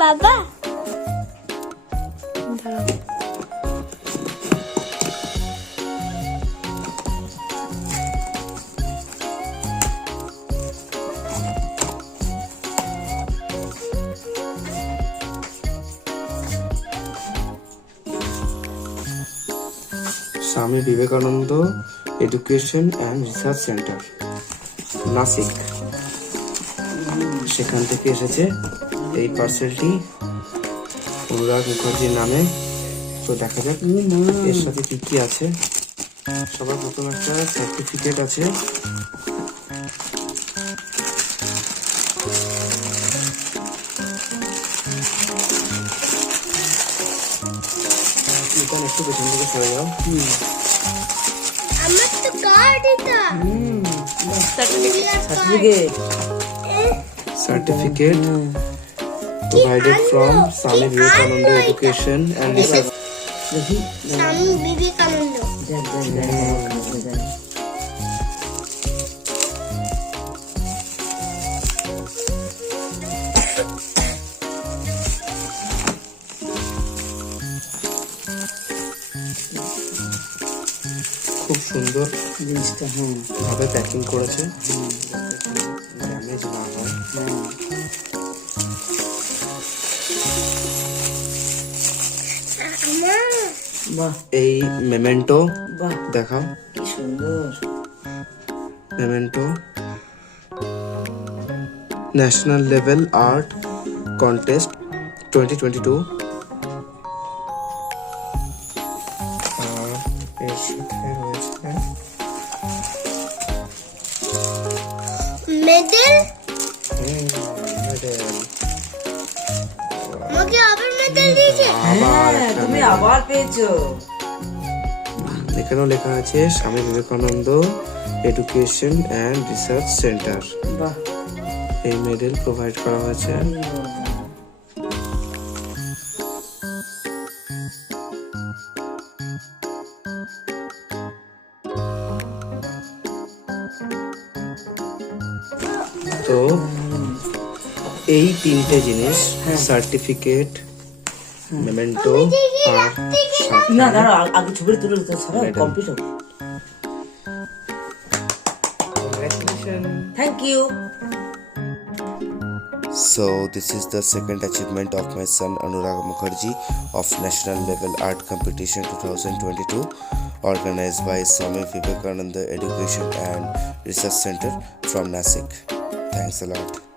বাবা Swami Vivekananda education and research centre Nashik সেখান থেকে এসেছে এই পার্সেলটি অনুরাগ মুখার্জির নামে। তো দেখা যাক এর সাথে কি কি আছে। সবার প্রথম একটা সার্টিফিকেট আছে, একটু পেছন দিকে সরে যাও। আমার তো কার্ড এটা certificate provided from SWAMI Vivekananda Education and Research. Swami Vivekananda. খুব সুন্দর জিনিসটা ভাবে প্যাকিং করেছে, ড্যামেজ না হয়। এই মেমেন্টো দেখাও, কি সুন্দর memento national level art contest 2022। এর সাথে রয়েছে মেডেল। মেডেল। আমাকে আবার মেডেল দিয়েছে। তুমি আবার পেয়েছো। এখানেও লেখা আছে Swami Vivekananda education and research centre. বাহ, এই মেডেল প্রোভাইড করা হয়েছে। তো এই তিনটে জিনিস সার্টিফিকেট, মেমেন্টো আর না দাঁড়াও, আগে ছবি তুলে ছাড়া কমপ্লিট হবে। Thank you. So this is the second achievement of my son Anurag Mukherjee of National Level Art Competition 2022 organized by Swami Vivekananda Education and Research Center from Nasik. Thanks a lot.